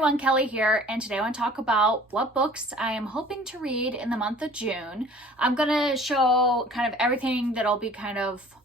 everyone, Kelly here, and today I want to talk about what books I am hoping to read in the month of June. I'm going to show kind of everything that'll be kind of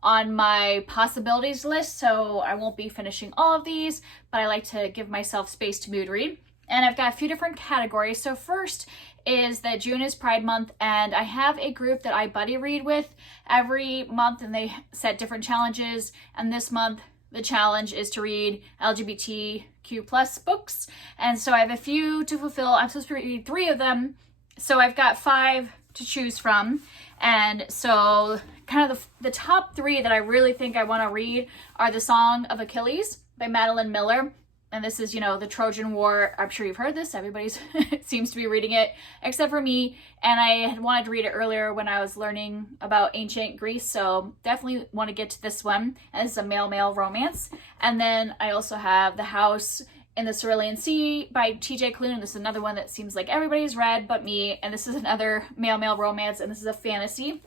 on my possibilities list, so I won't be finishing all of these, but I like to give myself space to mood read. And I've got a few different categories. So first is that June is Pride Month, and I have a group that I buddy read with every month, and they set different challenges, and this month the challenge is to read LGBTQ plus books. And so I have a few to fulfill. I'm supposed to read 3 of them. So I've got 5 to choose from. And so kind of the top 3 that I really think I want to read are The Song of Achilles by Madeline Miller. And this is, the Trojan War. I'm sure you've heard this. Everybody seems to be reading it, except for me. And I had wanted to read it earlier when I was learning about ancient Greece. So definitely want to get to this one. And this is a male-male romance. And then I also have The House in the Cerulean Sea by T.J. Klune. This is another one that seems like everybody's read but me. And this is another male-male romance. And this is a fantasy.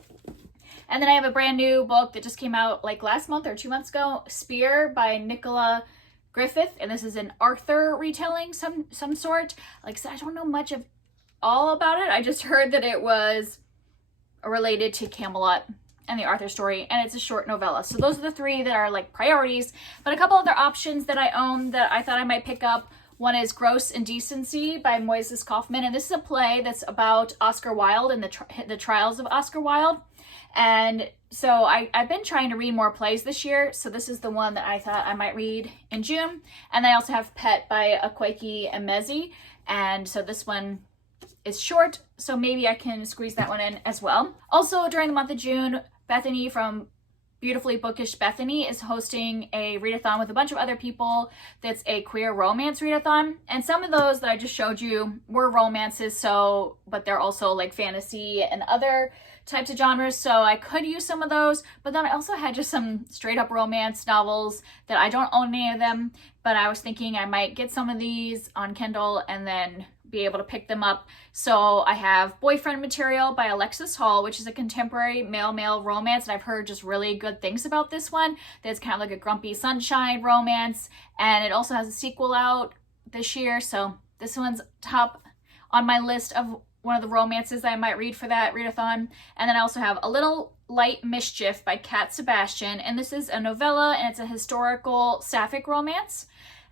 And then I have a brand new book that just came out like last month or 2 months ago. Spear by Nicola Griffith, and this is an Arthur retelling some sort. Like I said, I don't know much of all about it. I just heard that it was related to Camelot and the Arthur story, and it's a short novella. So those are the 3 that are like priorities. But a couple other options that I own that I thought I might pick up. One is Gross Indecency by Moises Kaufman, and this is a play that's about Oscar Wilde and the trials of Oscar Wilde. And so I've been trying to read more plays this year, so this is the one that I thought I might read in June. And I also have Pet by Akwaeke Emezi, and so this one is short, so maybe I can squeeze that one in as well. Also, during the month of June, Bethany from Beautifully Bookish Bethany is hosting a readathon with a bunch of other people that's a queer romance readathon. And some of those that I just showed you were romances, but they're also like fantasy and other types of genres, so I could use some of those. But then I also had just some straight up romance novels that I don't own any of them, but I was thinking I might get some of these on Kindle and then be able to pick them up. So I have Boyfriend Material by Alexis Hall, which is a contemporary male-male romance, and I've heard just really good things about this one. That's kind of like a Grumpy Sunshine romance, and it also has a sequel out this year, so this one's top on my list of one of the romances that I might read for that readathon. And then I also have A Little Light Mischief by Cat Sebastian, and this is a novella, and it's a historical sapphic romance.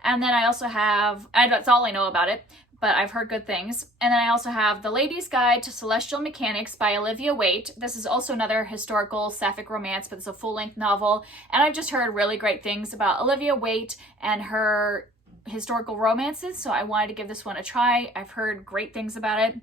And then I also have, that's all I know about it, but I've heard good things. And then I also have The Lady's Guide to Celestial Mechanics by Olivia Waite. This is also another historical sapphic romance, but it's a full-length novel. And I've just heard really great things about Olivia Waite and her historical romances, so I wanted to give this one a try. I've heard great things about it.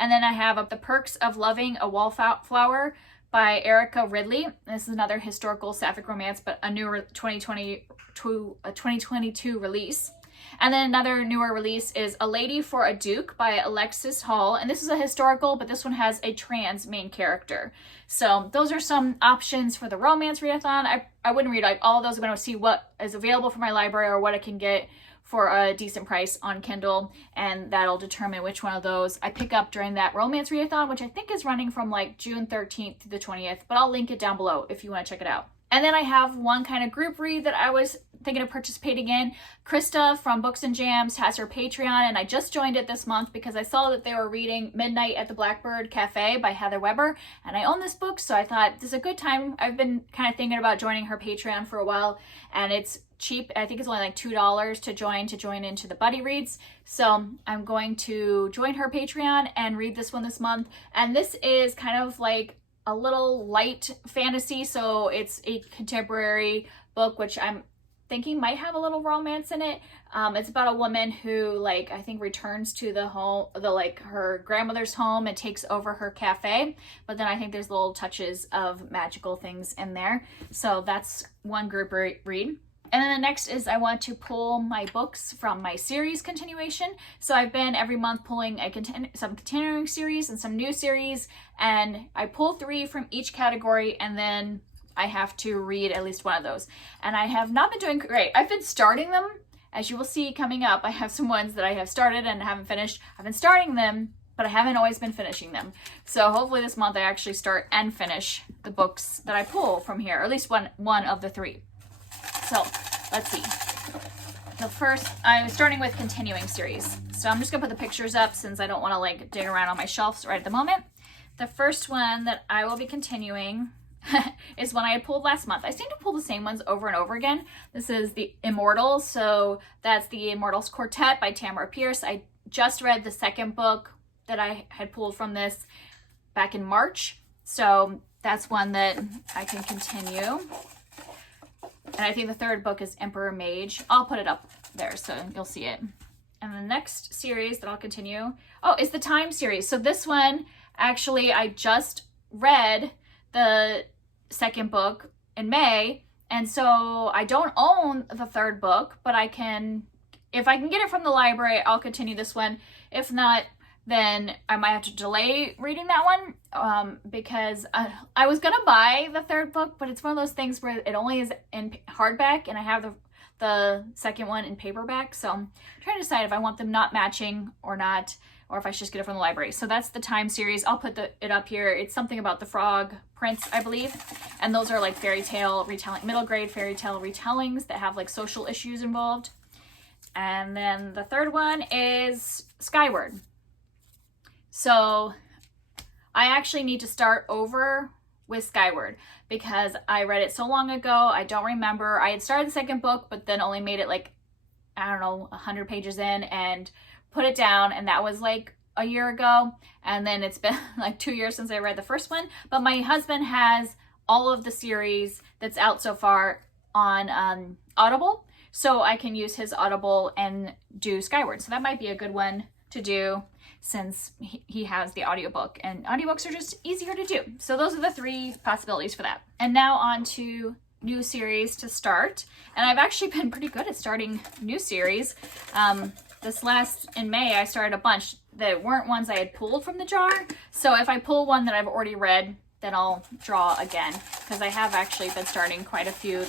And then I have The Perks of Loving a Wallflower by Erica Ridley. This is another historical sapphic romance, but a newer 2022 release. And then another newer release is A Lady for a Duke by Alexis Hall. And this is a historical, but this one has a trans main character. So those are some options for the romance readathon. I wouldn't read like all of those. I'm going to see what is available for my library or what I can get for a decent price on Kindle, and that'll determine which one of those I pick up during that romance readathon, which I think is running from like June 13th to the 20th, but I'll link it down below if you want to check it out. And then I have one kind of group read that I was thinking of participating in. Krista from Books and Jams has her Patreon, and I just joined it this month because I saw that they were reading Midnight at the Blackbird Cafe by Heather Weber, and I own this book, so I thought this is a good time. I've been kind of thinking about joining her Patreon for a while, and it's cheap. I think it's only like $2 to join into the buddy reads. So I'm going to join her Patreon and read this one this month. And this is kind of like a little light fantasy, so it's a contemporary book, which I'm thinking might have a little romance in it. It's about a woman who I think returns to her grandmother's home and takes over her cafe, but then I think there's little touches of magical things in there. So that's one group read. And then the next is I want to pull my books from my series continuation. So I've been every month pulling some continuing series and some new series, and I pull 3 from each category, and then I have to read at least one of those. And I have not been doing great. I've been starting them, as you will see coming up. I have some ones that I have started and haven't finished. I've been starting them, but I haven't always been finishing them. So hopefully this month I actually start and finish the books that I pull from here, or at least one of the 3. So let's see. I'm starting with continuing series. So I'm just gonna put the pictures up since I don't wanna like dig around on my shelves right at the moment. The first one that I will be continuing is one I had pulled last month. I seem to pull the same ones over and over again. This is The Immortals. So that's The Immortals Quartet by Tamara Pierce. I just read the second book that I had pulled from this back in March. So that's one that I can continue. And I think the third book is Emperor Mage. I'll put it up there so you'll see it. And the next series that I'll continue, is the Time series. So this one, actually, I just read the second book in May, and so I don't own the third book, but I can, if I can get it from the library, I'll continue this one. If not, then I might have to delay reading that one because I was gonna buy the third book, but it's one of those things where it only is in hardback, and I have the second one in paperback, so I'm trying to decide if I want them not matching or not, or if I should just get it from the library. So that's the Time series. I'll put it up here. It's something about the Frog Prince, I believe. And those are like fairy tale retelling, middle grade fairy tale retellings that have like social issues involved. And then the third one is Skyward. So I actually need to start over with Skyward because I read it so long ago. I don't remember. I had started the second book, but then only made it like, I don't know, 100 pages in and put it down, and that was like a year ago, and then it's been like 2 years since I read the first one. But my husband has all of the series that's out so far on Audible, so I can use his Audible and do Skyward. So that might be a good one to do since he has the audiobook, and audiobooks are just easier to do. So those are the three possibilities for that. And now on to new series to start, and I've actually been pretty good at starting new series. In May, I started a bunch that weren't ones I had pulled from the jar. So if I pull one that I've already read, then I'll draw again, because I have actually been starting quite a few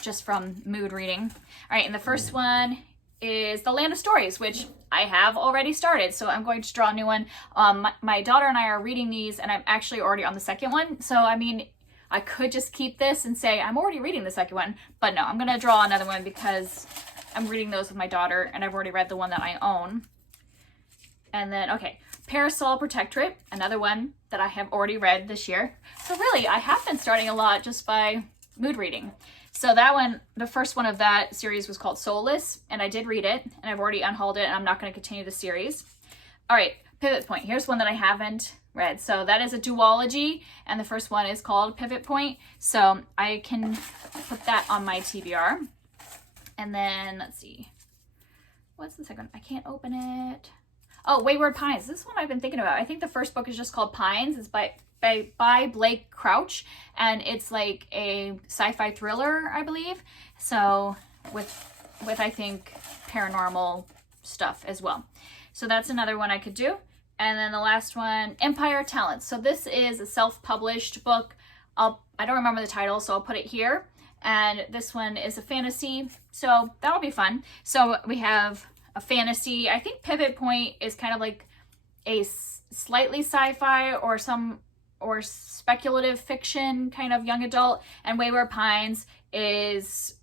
just from mood reading. All right, and the first one is The Land of Stories, which I have already started. So I'm going to draw a new one. My daughter and I are reading these, and I'm actually already on the second one. So, I mean, I could just keep this and say I'm already reading the second one, but no, I'm going to draw another one because I'm reading those with my daughter, and I've already read the one that I own. And then, okay, Parasol Protectorate, another one that I have already read this year. So really, I have been starting a lot just by mood reading. So that one, the first one of that series was called Soulless, and I did read it, and I've already unhauled it, and I'm not going to continue the series. All right, Pivot Point. Here's one that I haven't read. So that is a duology, and the first one is called Pivot Point. So I can put that on my TBR. And then, let's see, what's the second one? I can't open it. Oh, Wayward Pines. This one I've been thinking about. I think the first book is just called Pines. It's by Blake Crouch, and it's like a sci-fi thriller, I believe. So with I think paranormal stuff as well. So that's another one I could do. And then the last one, Empire Talents. So this is a self-published book. I don't remember the title, so I'll put it here. And this one is a fantasy, so that'll be fun. So we have a fantasy. I think Pivot Point is kind of like a slightly sci-fi or speculative fiction kind of young adult, and Wayward Pines is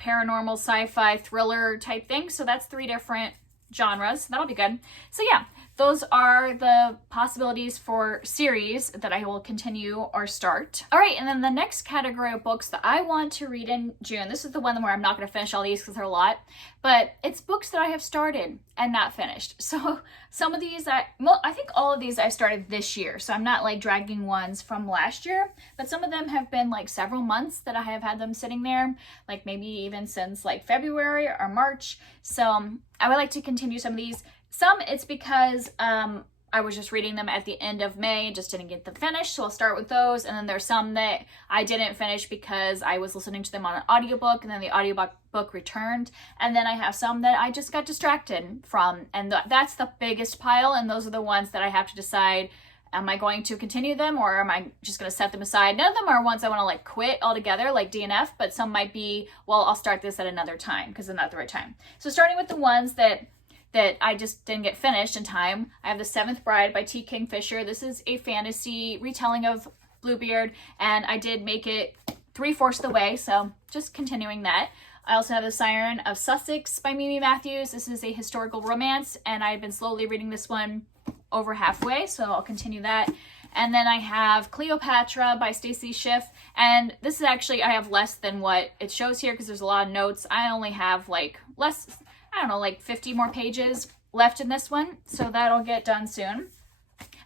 paranormal sci-fi thriller type thing. So that's 3 different genres. That'll be good. So yeah, those are the possibilities for series that I will continue or start. All right, and then the next category of books that I want to read in June, this is the one where I'm not going to finish all these because they're a lot, but it's books that I have started and not finished. So some of these, I think all of these I started this year, so I'm not like dragging ones from last year, but some of them have been like several months that I have had them sitting there, like maybe even since like February or March. So I would like to continue some of these. Some it's because I was just reading them at the end of May and just didn't get them finished, so I'll start with those. And then there's some that I didn't finish because I was listening to them on an audiobook, and then the audiobook returned. And then I have some that I just got distracted from, and that's the biggest pile, and those are the ones that I have to decide, am I going to continue them or am I just going to set them aside? None of them are ones I want to like quit altogether, like DNF, but some might be, well, I'll start this at another time because it's not the right time. So starting with the ones that I just didn't get finished in time, I have The Seventh Bride by T. Kingfisher. This is a fantasy retelling of Bluebeard, and I did make it 3/4 the way, so just continuing that. I also have The Siren of Sussex by Mimi Matthews. This is a historical romance, and I've been slowly reading this one over halfway, so I'll continue that. And then I have Cleopatra by Stacy Schiff, and this is actually, I have less than what it shows here because there's a lot of notes. I only have like less, I don't know, like 50 more pages left in this one, so that'll get done soon.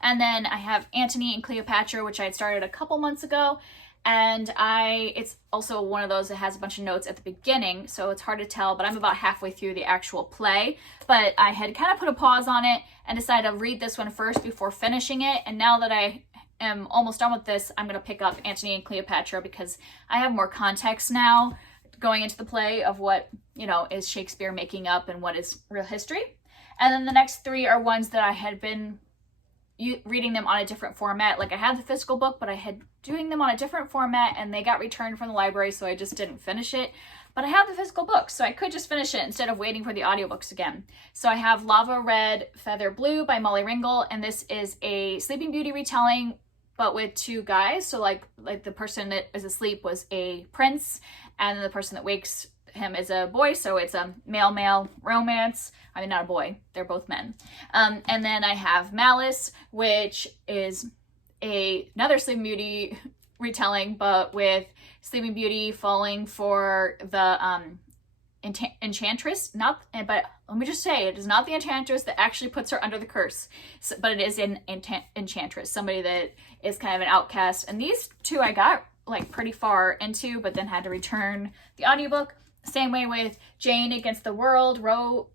And then I have Antony and Cleopatra, which I had started a couple months ago, and it's also one of those that has a bunch of notes at the beginning, so it's hard to tell, but I'm about halfway through the actual play. But I had kind of put a pause on it and decided to read this one first before finishing it, and now that I am almost done with this, I'm going to pick up Antony and Cleopatra because I have more context now going into the play of what, you know, is Shakespeare making up and what is real history. And then the next three are ones that I had been reading them on a different format. Like I had the physical book, but I had doing them on a different format and they got returned from the library, so I just didn't finish it. But I have the physical book, so I could just finish it instead of waiting for the audiobooks again. So I have Lava Red Feather Blue by Molly Ringle, and this is a Sleeping Beauty retelling, but with two guys. So like the person that is asleep was a prince, and then the person that wakes him is a boy, so it's a male-male romance. I mean, not a boy, they're both men. And then I have Malice, which is another Sleeping Beauty retelling, but with Sleeping Beauty falling for the enchantress. But let me just say, it is not the enchantress that actually puts her under the curse, but it is an enchantress, somebody that is kind of an outcast. And these two I got like pretty far into, but then had to return the audiobook. Same way with Jane Against the World, Roe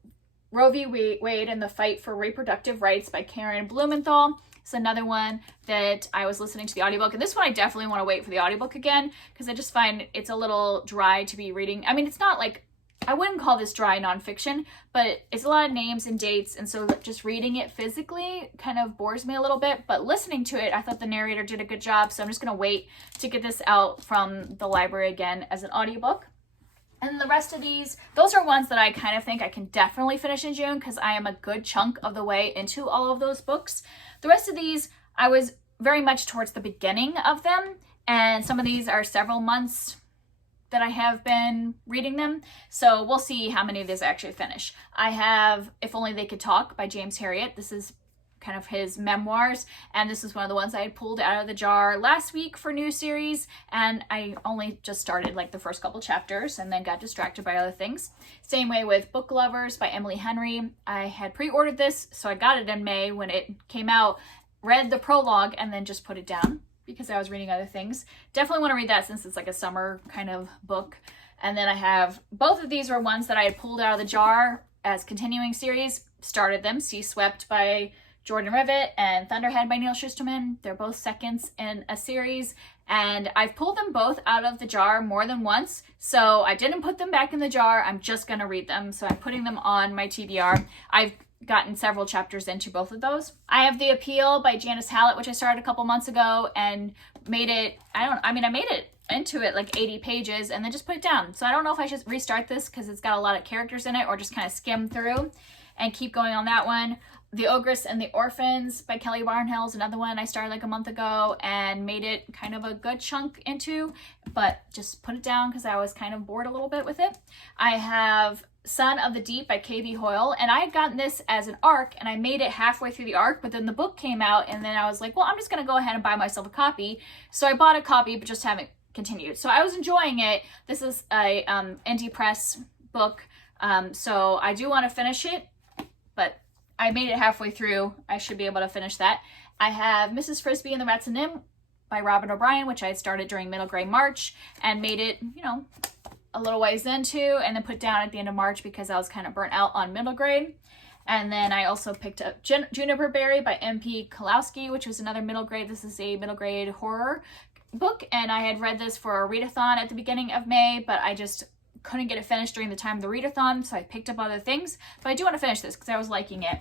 v. Wade and the Fight for Reproductive Rights by Karen Blumenthal. It's another one that I was listening to the audiobook, and this one I definitely want to wait for the audiobook again because I just find it's a little dry to be reading. I mean, it's not like, I wouldn't call this dry nonfiction, but it's a lot of names and dates, and so just reading it physically kind of bores me a little bit, but listening to it, I thought the narrator did a good job, so I'm just going to wait to get this out from the library again as an audiobook. And the rest of these, those are ones that I kind of think I can definitely finish in June because I am a good chunk of the way into all of those books. The rest of these, I was very much towards the beginning of them, and some of these are several months that I have been reading them, so we'll see how many of these I actually finish. I have If Only They Could Talk by James Herriot. This is kind of his memoirs, and this is one of the ones I had pulled out of the jar last week for new series, and I only just started like the first couple chapters and then got distracted by other things. Same way with Book Lovers by Emily Henry. I had pre-ordered this, so I got it in May when it came out, read the prologue, and then just put it down because I was reading other things. Definitely want to read that since it's like a summer kind of book. And then I have, both of these were ones that I had pulled out of the jar as continuing series, started them, Sea Swept by Jordan Rivet and Thunderhead by Neil Shusterman. They're both seconds in a series, and I've pulled them both out of the jar more than once, so I didn't put them back in the jar. I'm just going to read them, so I'm putting them on my TBR. I've gotten several chapters into both of those. I have The Appeal by Janice Hallett, which I started a couple months ago and made it, I made it into it like 80 pages and then just put it down. So I don't know if I should restart this because it's got a lot of characters in it, or just kind of skim through and keep going on that one. The Ogress and the Orphans by Kelly Barnhill is another one I started like a month ago and made it kind of a good chunk into, but just put it down because I was kind of bored a little bit with it. I have Son of the Deep by K.B. Hoyle, and I had gotten this as an arc, and I made it halfway through the arc, but then the book came out, and then I was like, well, I'm just going to go ahead and buy myself a copy. So I bought a copy, but just haven't continued. So I was enjoying it. This is a indie press book, so I do want to finish it, but I made it halfway through. I should be able to finish that. I have Mrs. Frisbee and the Rats and Nim by Robin O'Brien, which I had started during Middle Grade March and made it, a little ways into, and then put down at the end of March because I was kind of burnt out on middle grade. And then I also picked up Juniper Berry by M.P. Kalowski, which was another middle grade. This is a middle grade horror book, and I had read this for a readathon at the beginning of May, but I just couldn't get it finished during the time of the readathon, so I picked up other things. But I do want to finish this because I was liking it.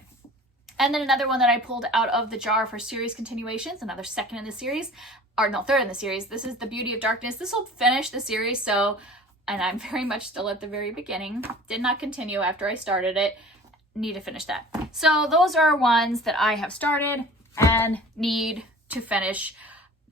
And then another one that I pulled out of the jar for series continuations, another second in the series, or no, third in the series. This is The Beauty of Darkness. This will finish the series, and I'm very much still at the very beginning. Did not continue after I started it. Need to finish that. So those are ones that I have started and need to finish.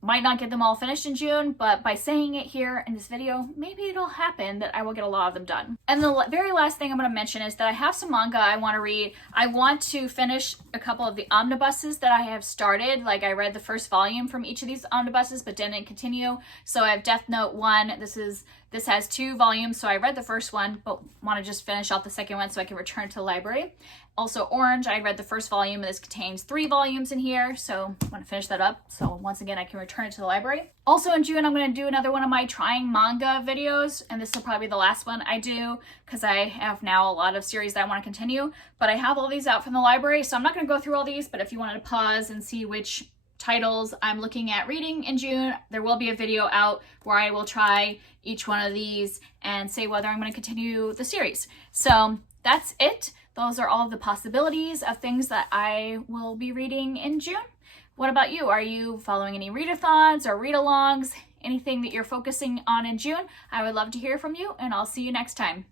Might not get them all finished in June, but by saying it here in this video, maybe it'll happen that I will get a lot of them done. And the very last thing I'm going to mention is that I have some manga I want to read. I want to finish a couple of the omnibuses that I have started. Like, I read the first volume from each of these omnibuses, but didn't continue. So I have Death Note 1. This has 2 volumes, so I read the first one, but want to just finish off the second one so I can return to the library. Also, Orange, I read the first volume, and this contains 3 volumes in here, so I want to finish that up. So once again, I can return it to the library. Also in June, I'm going to do another one of my trying manga videos, and this will probably be the last one I do, because I have now a lot of series that I want to continue, but I have all these out from the library, so I'm not going to go through all these, but if you wanted to pause and see which titles I'm looking at reading in June, there will be a video out where I will try each one of these and say whether I'm going to continue the series. So that's it. Those are all of the possibilities of things that I will be reading in June. What about you? Are you following any readathons or read-alongs? Anything that you're focusing on in June? I would love to hear from you, and I'll see you next time.